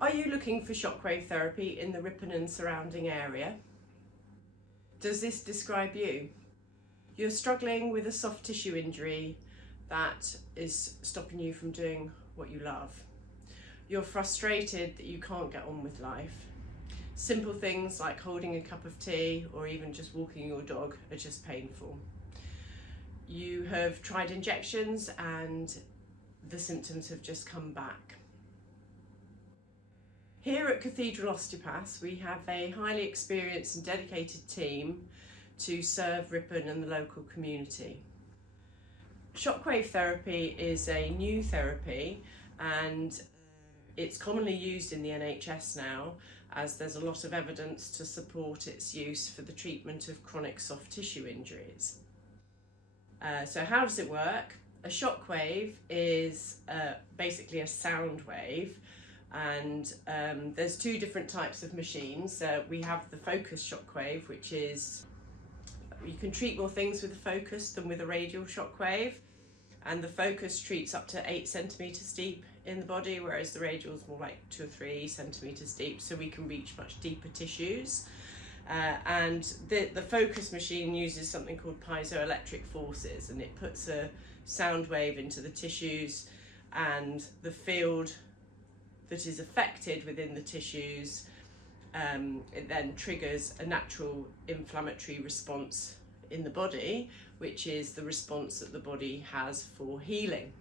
Are you looking for shockwave therapy in the Ripon and surrounding area? Does this describe you? You're struggling with a soft tissue injury that is stopping you from doing what you love. You're frustrated that you can't get on with life. Simple things like holding a cup of tea or even just walking your dog are just painful. You have tried injections and the symptoms have just come back. Here at Cathedral Osteopaths, we have a highly experienced and dedicated team to serve Ripon and the local community. Shockwave therapy is a new therapy and it's commonly used in the NHS now, as there's a lot of evidence to support its use for the treatment of chronic soft tissue injuries. So how does it work? A shockwave is basically a sound wave, and there's two different types of machines. We have the focus shockwave, which is, you can treat more things with the focus than with a radial shockwave, and the focus treats up to 8 centimetres deep in the body, whereas the radial is more like 2 or 3 centimetres deep, so we can reach much deeper tissues. And the focus machine uses something called piezoelectric forces, and it puts a sound wave into the tissues, and the field that is affected within the tissues, it then triggers a natural inflammatory response in the body, which is the response that the body has for healing.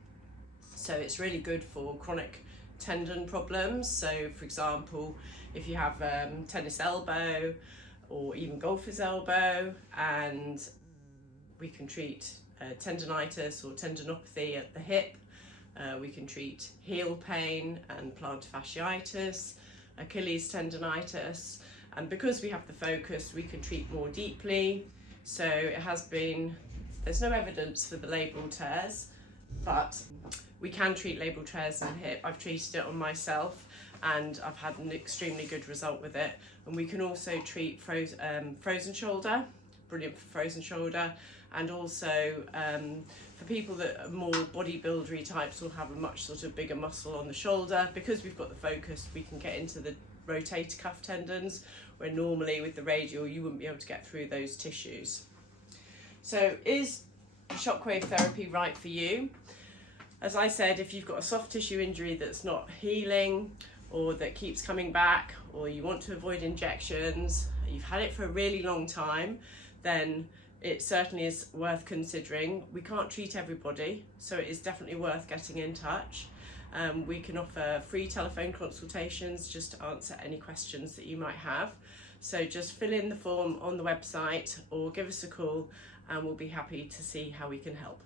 So it's really good for chronic tendon problems. So for example, if you have tennis elbow or even golfer's elbow, and we can treat tendonitis or tendinopathy at the hip. We can treat heel pain and plantar fasciitis, Achilles tendonitis, and because we have the focus, we can treat more deeply. So there's no evidence for the labral tears, but we can treat labral tears in the hip. I've treated it on myself and I've had an extremely good result with it. And we can also treat frozen shoulder, brilliant for frozen shoulder, and also for people that are more bodybuildery types will have a much sort of bigger muscle on the shoulder. Because we've got the focus, we can get into the rotator cuff tendons, where normally with the radial you wouldn't be able to get through those tissues. So is shockwave therapy right for you? As I said, if you've got a soft tissue injury that's not healing, or that keeps coming back, or you want to avoid injections, you've had it for a really long time, then it certainly is worth considering. We can't treat everybody, so it is definitely worth getting in touch. We can offer free telephone consultations just to answer any questions that you might have. So just fill in the form on the website or give us a call and we'll be happy to see how we can help.